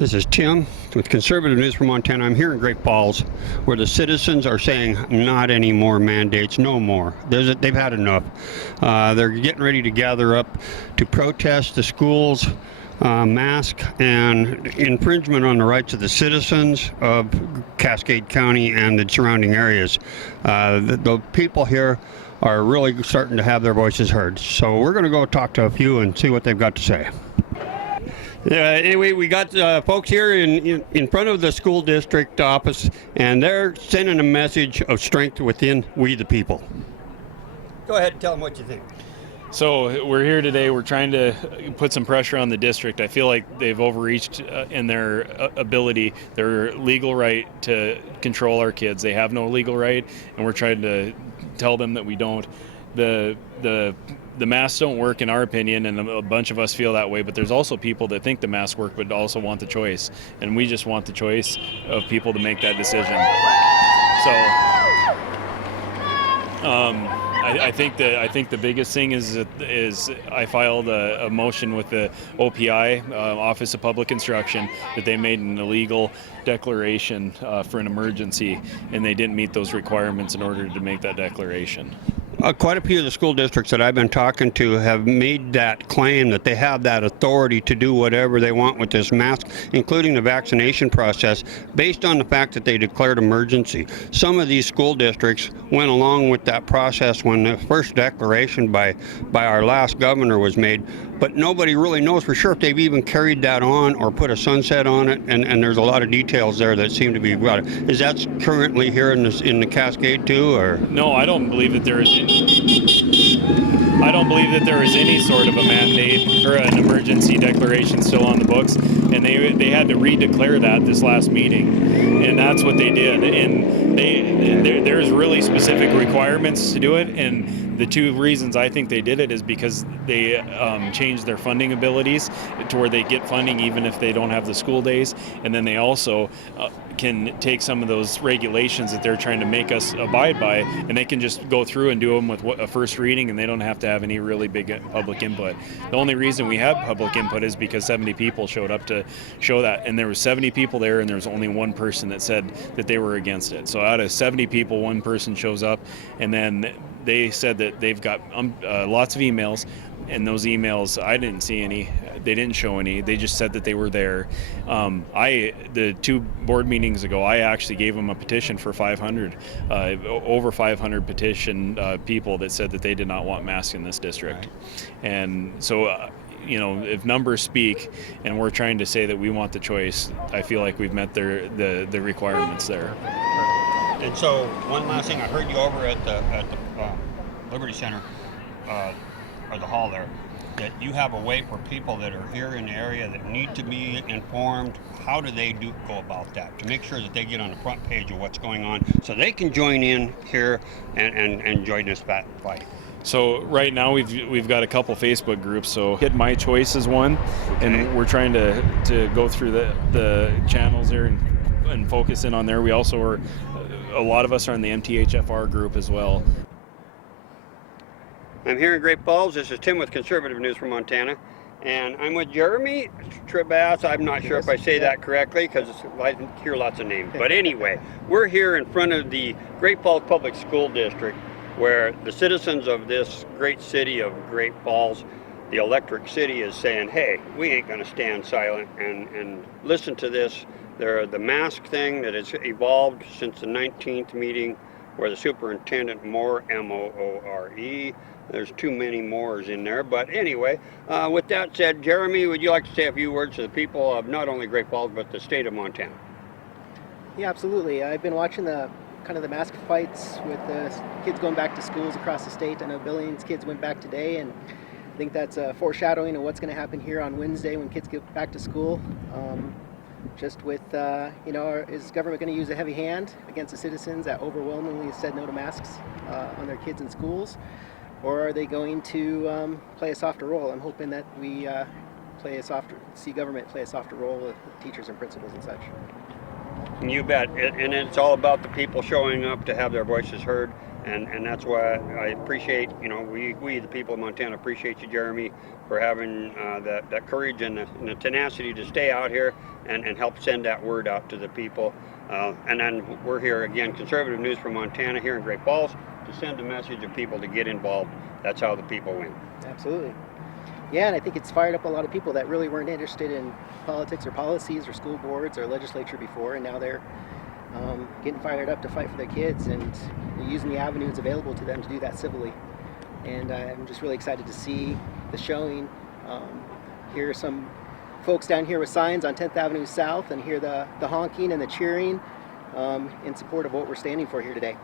This is Tim with Conservative News for Montana. I'm here in Great Falls where the citizens are saying not any more mandates, no more. They've had enough. They're getting ready to gather up to protest the schools mask and infringement on the rights of the citizens of Cascade County and the surrounding areas. The people here are really starting to have their voices heard. So we're going to go talk to a few and see what they've got to say. Anyway, we got folks here in front of the school district office, and they're sending a message of strength within we the people. Go ahead and tell them what you think. So we're here today. We're trying to put some pressure on the district. I feel like they've overreached in their ability, their legal right to control our kids. They have no legal right, and we're trying to tell them that we don't. The masks don't work in our opinion, and a bunch of us feel that way, but there's also people that think the masks work but also want the choice, and we just want the choice of people to make that decision. So I think the biggest thing is I filed a motion with the OPI, Office of Public Instruction, that they made an illegal declaration for an emergency, and they didn't meet those requirements in order to make that declaration. Quite a few of the school districts that I've been talking to have made that claim that they have that authority to do whatever they want with this mask, including the vaccination process, based on the fact that they declared emergency. Some of these school districts went along with that process when the first declaration by our last governor was made, but nobody really knows for sure if they've even carried that on or put a sunset on it, and there's a lot of details there that seem to be about it. Is that currently here in the Cascade too, or? No, I don't believe that there is any sort of a mandate or an emergency declaration still on the books, and they had to redeclare that this last meeting, and that's what they did. And there's really specific requirements to do it, and the two reasons I think they did it is because they changed their funding abilities to where they get funding even if they don't have the school days, and then they also can take some of those regulations that they're trying to make us abide by, and they can just go through and do them with a first reading, and they don't have to have any really big public input. The only reason we have public input is because 70 people showed up to show that, and there were 70 people there, and there was only one person that said that they were against it. So out of 70 people, one person shows up, and then they said that they've got lots of emails, and those emails, I didn't see any. They didn't show any. They just said that they were there. The two board meetings ago, I actually gave them a petition for 500, over 500 petition people that said that they did not want masks in this district. Right. And so, if numbers speak, and we're trying to say that we want the choice, I feel like we've met the requirements there. And so, one last thing, I heard you over at the Liberty Center, or the hall there, that you have a way for people that are here in the area that need to be informed. How do they go about that to make sure that they get on the front page of what's going on so they can join in here and join this fight? So right now we've got a couple Facebook groups. So Hit My Choice is one, okay, and we're trying to go through the channels there and focus in on there. We also are, a lot of us are in the MTHFR group as well. I'm here in Great Falls. This is Tim with Conservative News from Montana, and I'm with Jeremy Trebass. I'm not sure if I say that correctly because I hear lots of names. But anyway, we're here in front of the Great Falls Public School District, where the citizens of this great city of Great Falls, the electric city, is saying, hey, we ain't going to stand silent and listen to this. The mask thing that has evolved since the 19th meeting, where the superintendent Moore, M-O-O-R-E, there's too many mores in there. But anyway, with that said, Jeremy, would you like to say a few words to the people of not only Great Falls, but the state of Montana? Yeah, absolutely. I've been watching the mask fights with the kids going back to schools across the state. I know Billings kids went back today, and I think that's a foreshadowing of what's going to happen here on Wednesday when kids get back to school. Just with, is government going to use a heavy hand against the citizens that overwhelmingly said no to masks on their kids in schools? Or are they going to play a softer role? I'm hoping that we see government play a softer role with teachers and principals and such. You bet. And it's all about the people showing up to have their voices heard. And that's why I appreciate, we the people of Montana appreciate you, Jeremy, for having that courage and the tenacity to stay out here and help send that word out to the people. And then we're here again, Conservative News from Montana here in Great Falls, to send a message of people to get involved. That's how the people win. Absolutely. Yeah, and I think it's fired up a lot of people that really weren't interested in politics or policies or school boards or legislature before, and now they're getting fired up to fight for their kids and using the avenues available to them to do that civilly. And I'm just really excited to see the showing. Hear some folks down here with signs on 10th Avenue South, and hear the honking and the cheering in support of what we're standing for here today.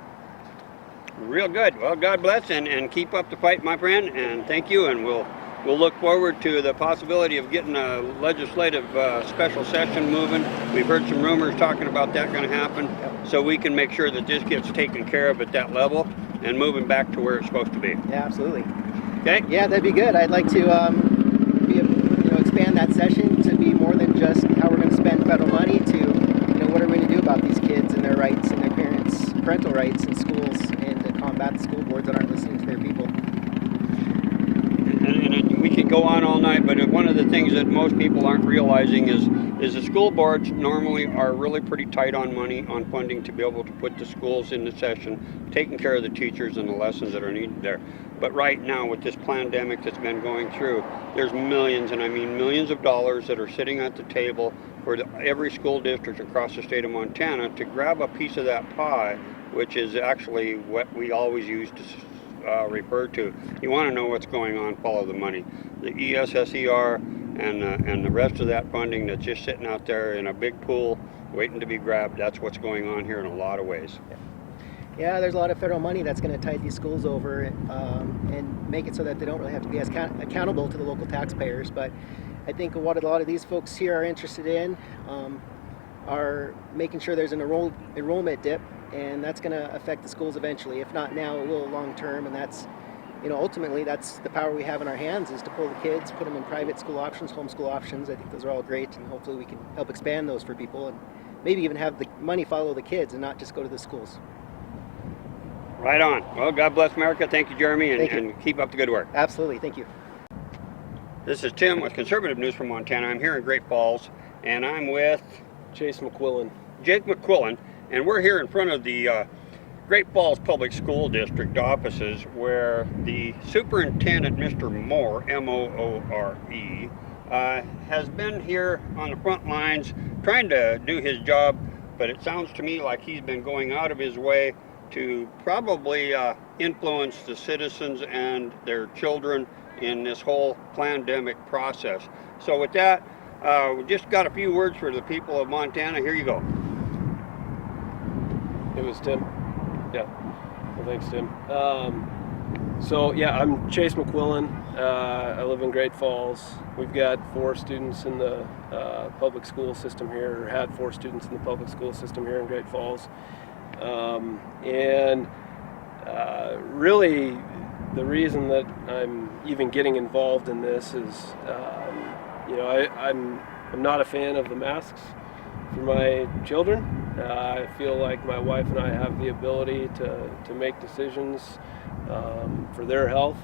Real good. Well, God bless, and keep up the fight, my friend, and thank you, and we'll look forward to the possibility of getting a legislative special session moving. We've heard some rumors talking about that going to happen, so we can make sure that this gets taken care of at that level and moving back to where it's supposed to be. Yeah, absolutely. Okay? Yeah, that'd be good. I'd like to expand that session to be more than just how we're going to spend federal money to, what are we going to do about these kids and their rights and their parents' parental rights in schools, and to combat the school boards that aren't listening to their people. And we could go on all night, but one of the things that most people aren't realizing is the school boards normally are really pretty tight on money, on funding, to be able to put the schools in the session, taking care of the teachers and the lessons that are needed there. But right now, with this plandemic that's been going through, there's millions, and I mean millions of dollars that are sitting at the table for every school district across the state of Montana to grab a piece of that pie, which is actually what we always use to refer to. You want to know what's going on, follow the money. The ESSER and the rest of that funding that's just sitting out there in a big pool waiting to be grabbed, that's what's going on here in a lot of ways. Yeah, there's a lot of federal money that's going to tide these schools over and make it so that they don't really have to be as accountable to the local taxpayers. But I think what a lot of these folks here are interested in are making sure there's an enrollment dip, and that's going to affect the schools eventually. If not now, it will long term, and that's, ultimately that's the power we have in our hands, is to pull the kids, put them in private school options, homeschool options. I think those are all great, and hopefully we can help expand those for people, and maybe even have the money follow the kids and not just go to the schools. Right on. Well, God bless America. Thank you, Jeremy, and keep up the good work. Absolutely. Thank you. This is Tim with Conservative News from Montana. I'm here in Great Falls, and I'm with Jake McQuillan, and we're here in front of the Great Falls Public School District offices, where the superintendent, Mr. Moore, M-O-O-R-E, has been here on the front lines trying to do his job, but it sounds to me like he's been going out of his way to probably influence the citizens and their children in this whole plandemic process. So with that, we just got a few words for the people of Montana. Here you go. It was Tim. Yeah. Well, thanks, Tim. So yeah, I'm Chase McQuillan. I live in Great Falls. We've got 4 students in the public school system here, or had 4 students in the public school system here in Great Falls. Really, the reason that I'm even getting involved in this is, I'm not a fan of the masks for my children. I feel like my wife and I have the ability to make decisions for their health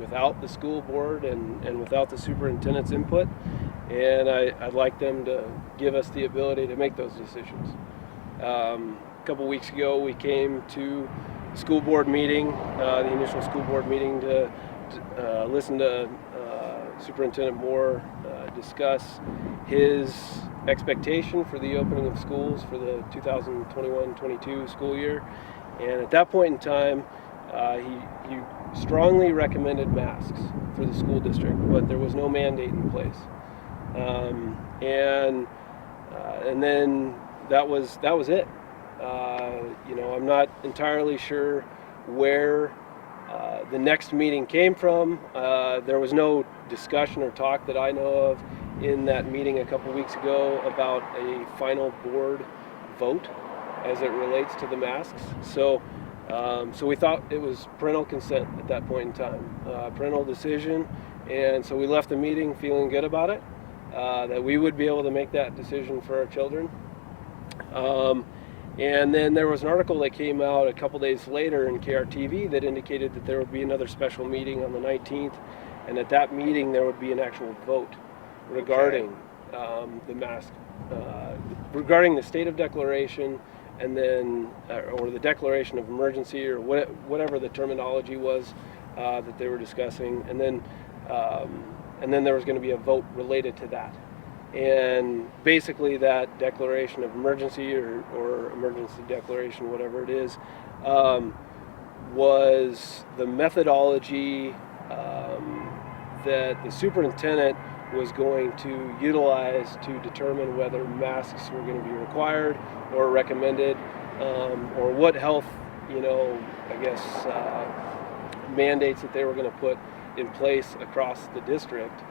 without the school board and without the superintendent's input, and I'd like them to give us the ability to make those decisions. A couple weeks ago, we came to school board meeting, the initial school board meeting, to listen to Superintendent Moore discuss his expectation for the opening of schools for the 2021-22 school year. And at that point in time, he strongly recommended masks for the school district, but there was no mandate in place. And then that was it. I'm not entirely sure where the next meeting came from. There was no discussion or talk that I know of in that meeting a couple weeks ago about a final board vote as it relates to the masks. So we thought it was parental consent at that point in time, parental decision, and so we left the meeting feeling good about it, that we would be able to make that decision for our children. And then there was an article that came out a couple days later in KRTV that indicated that there would be another special meeting on the 19th, and at that meeting there would be an actual vote regarding the mask, regarding the state of declaration, and then or the declaration of emergency, or whatever the terminology was that they were discussing, and then there was going to be a vote related to that. And basically that declaration of emergency or emergency declaration, whatever it is, was the methodology that the superintendent was going to utilize to determine whether masks were going to be required or recommended, or what health, I guess, mandates that they were going to put in place across the district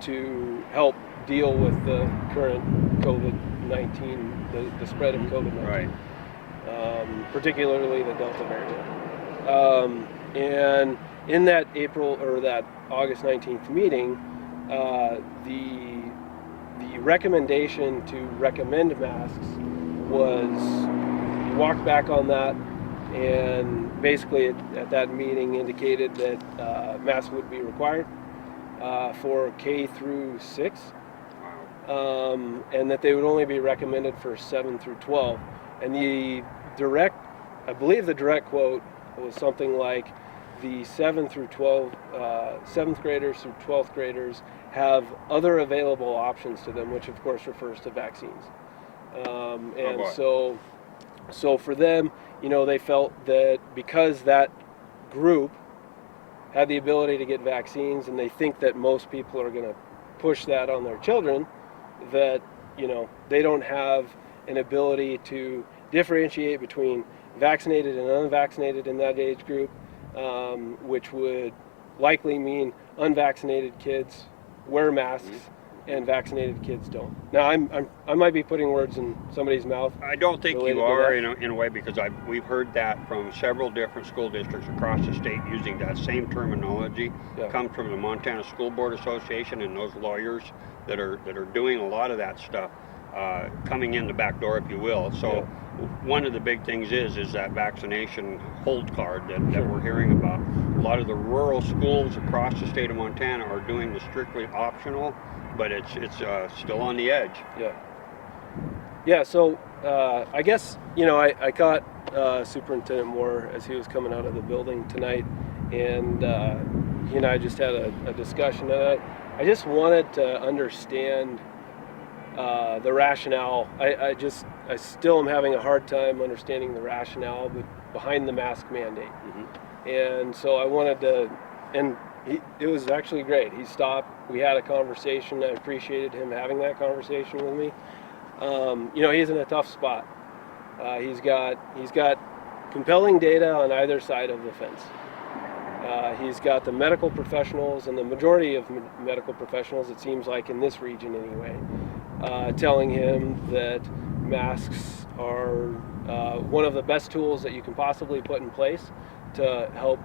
to help deal with the current COVID-19, the spread of COVID-19, Right. Particularly the Delta variant. And in that August 19th meeting, the recommendation to recommend masks was walked back on that, and basically at that meeting indicated that masks would be required for K through 6, and that they would only be recommended for 7 through 12. And I believe the direct quote was something like, the 7th through 12, 7th graders through 12th graders have other available options to them, which of course refers to vaccines. So for them, they felt that because that group had the ability to get vaccines, and they think that most people are going to push that on their children, that they don't have an ability to differentiate between vaccinated and unvaccinated in that age group, which would likely mean unvaccinated kids wear masks and vaccinated kids don't. Now I might be putting words in somebody's mouth. I don't think related you to are that. in a way, because we've heard that from several different school districts across the state using that same terminology. Yeah. Comes from the Montana School Board Association and those lawyers that are doing a lot of that stuff, coming in the back door, if you will. So one of the big things is that vaccination hold card that we're hearing about. A lot of the rural schools across the state of Montana are doing the strictly optional, but it's still on the edge. Yeah. So I guess I caught Superintendent Moore as he was coming out of the building tonight, and he and I just had a discussion, and I just wanted to understand the rationale. I still am having a hard time understanding the rationale behind the mask mandate. And so I wanted to, and it was actually great. He stopped, we had a conversation. I appreciated him having that conversation with me. He's in a tough spot. He's got compelling data on either side of the fence. He's got the medical professionals, and the majority of medical professionals, it seems like in this region anyway, telling him that masks are one of the best tools that you can possibly put in place to help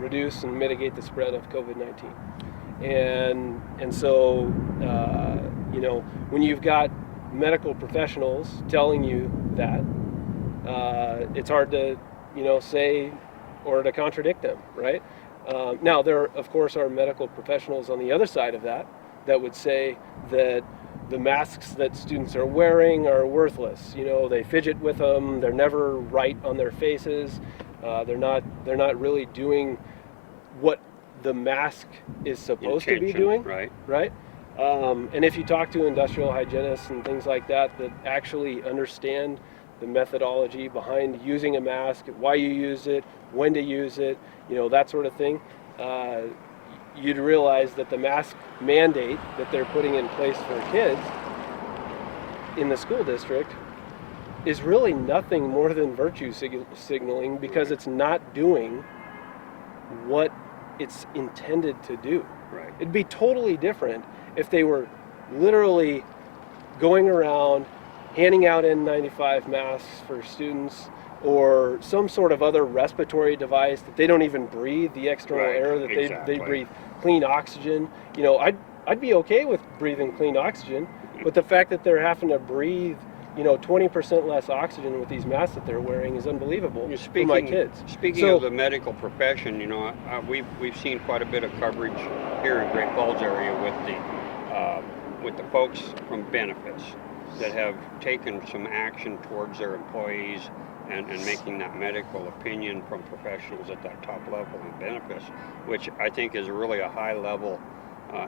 reduce and mitigate the spread of COVID-19. And so, when you've got medical professionals telling you that, it's hard to, say or to contradict them, right? Now, there, of course, are medical professionals on the other side of that would say that the masks that students are wearing are worthless. They fidget with them. They're never right on their faces. They're not really doing what the mask is supposed to be doing. Right? And if you talk to industrial hygienists and things like that actually understand the methodology behind using a mask, why you use it, when to use it, that sort of thing, you'd realize that the mask mandate that they're putting in place for kids in the school district is really nothing more than virtue signaling, because it's not doing what it's intended to do. Right. It'd be totally different if they were literally going around handing out N95 masks for students, or some sort of other respiratory device that they don't even breathe the external air, that they breathe clean oxygen. I'd be okay with breathing clean oxygen, but the fact that they're having to breathe 20% less oxygen with these masks that they're wearing is unbelievable for my kids. Speaking of the medical profession, we've seen quite a bit of coverage here in Great Falls area with the folks from benefits that have taken some action towards their employees and making that medical opinion from professionals at that top level of benefits, which I think is really a high level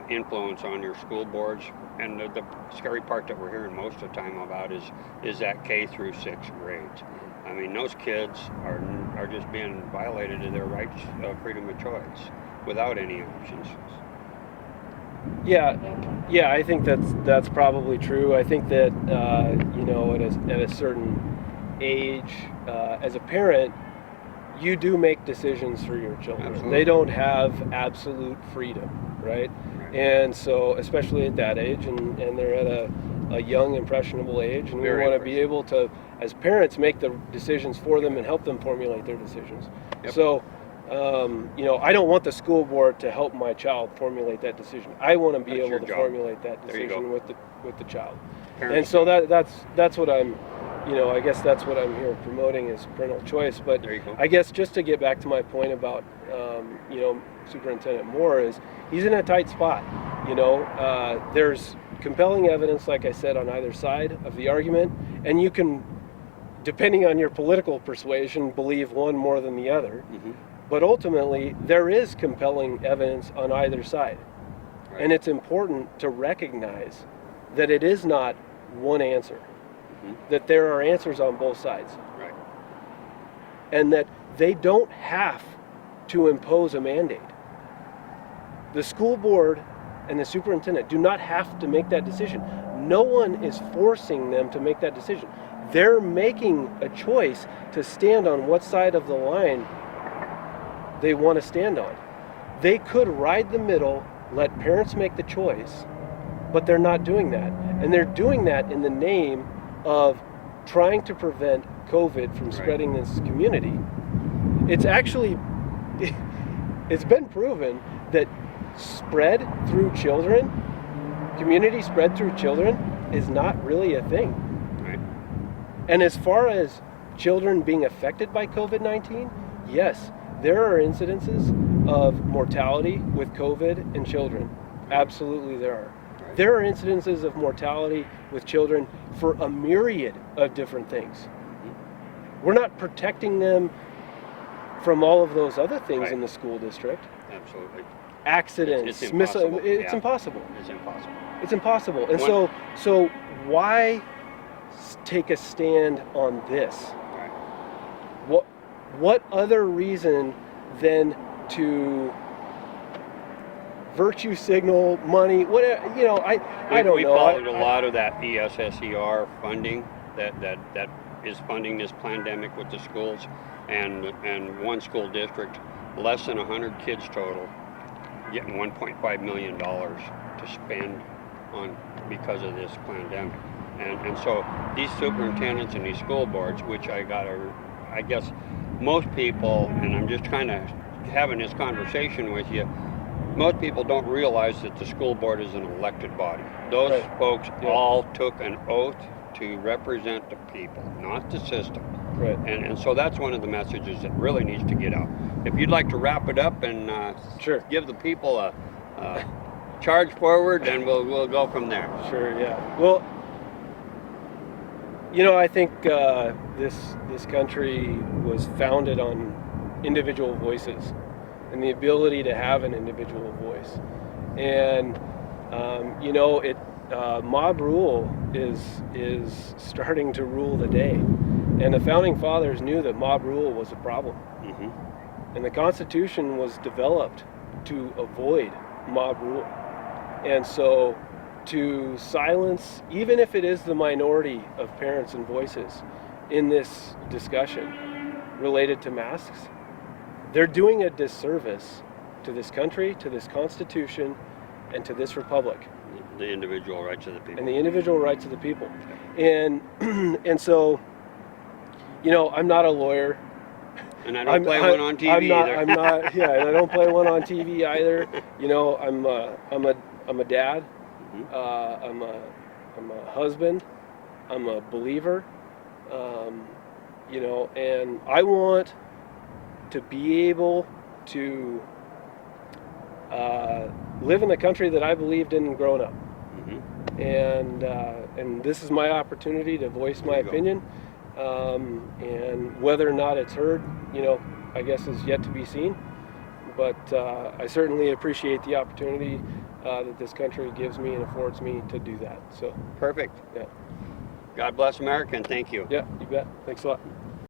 influence on your school boards. And the scary part that we're hearing most of the time about is that K through 6th grades. I mean, those kids are just being violated of their rights of freedom of choice without any options. Yeah, I think that's probably true. I think that at a certain age, as a parent, you do make decisions for your children. Absolutely. They don't have absolute freedom, right? And so, especially at that age, and they're at a young, impressionable age, and we want to be able to, as parents, make the decisions for them and help them formulate their decisions. Yep. So, I don't want the school board to help my child formulate that decision. I want to be able to formulate that decision with the child. Parents. And so that's what I'm, I guess that's what I'm here promoting is parental choice. But I guess just to get back to my point about, Superintendent Moore is he's in a tight spot. There's compelling evidence, like I said, on either side of the argument, and you can, depending on your political persuasion, believe one more than the other. Mm-hmm. But ultimately, there is compelling evidence on either side. Right. And it's important to recognize that it is not one answer, mm-hmm. that there are answers on both sides. Right. And that they don't have to impose a mandate. The school board and the superintendent do not have to make that decision. No one is forcing them to make that decision. They're making a choice to stand on what side of the line they want to stand on. They could ride the middle, let parents make the choice, but they're not doing that. And they're doing that in the name of trying to prevent COVID from spreading this community. It's actually, it's been proven that spread through children, community spread through children, is not really a thing. Right. And as far as children being affected by COVID-19, yes, there are incidences of mortality with COVID in children. Absolutely there are. Right. There are incidences of mortality with children for a myriad of different things. Mm-hmm. We're not protecting them from all of those other things in the school district. Absolutely. Accidents. It's impossible. It's impossible. It's impossible. It's impossible. And so why take a stand on this? Right. What other reason than to virtue signal money? Whatever, I don't know. We followed a lot of that ESSER funding that is funding this plandemic with the schools, and one school district, less than 100 kids total, getting $1.5 million to spend on because of this pandemic. And so these superintendents and these school boards, which I guess most people, and I'm just kind of having this conversation with you, most people don't realize that the school board is an elected body. Those folks all took an oath to represent the people, not the system. Right. And so that's one of the messages that really needs to get out. If you'd like to wrap it up and give the people a charge forward, then we'll go from there. Sure, yeah. Well, I think this country was founded on individual voices and the ability to have an individual voice. And mob rule is starting to rule the day. And the founding fathers knew that mob rule was a problem. Mm-hmm. And the Constitution was developed to avoid mob rule. And so to silence, even if it is the minority of parents and voices in this discussion related to masks, they're doing a disservice to this country, to this Constitution, and to this republic. The individual rights of the people. And the individual rights of the people. And so, I'm not a lawyer. And I don't play one on TV either. I'm not. Yeah, and I don't play one on TV either. I'm a dad. Mm-hmm. I'm a husband. I'm a believer, you know, and I want to be able to live in the country that I believed in growing up. And this is my opportunity to voice my opinion. And whether or not it's heard, you know, I guess is yet to be seen. But I certainly appreciate the opportunity that this country gives me and affords me to do that. So Perfect. yeah, God bless America, and thank you. yeah, you bet. Thanks a lot.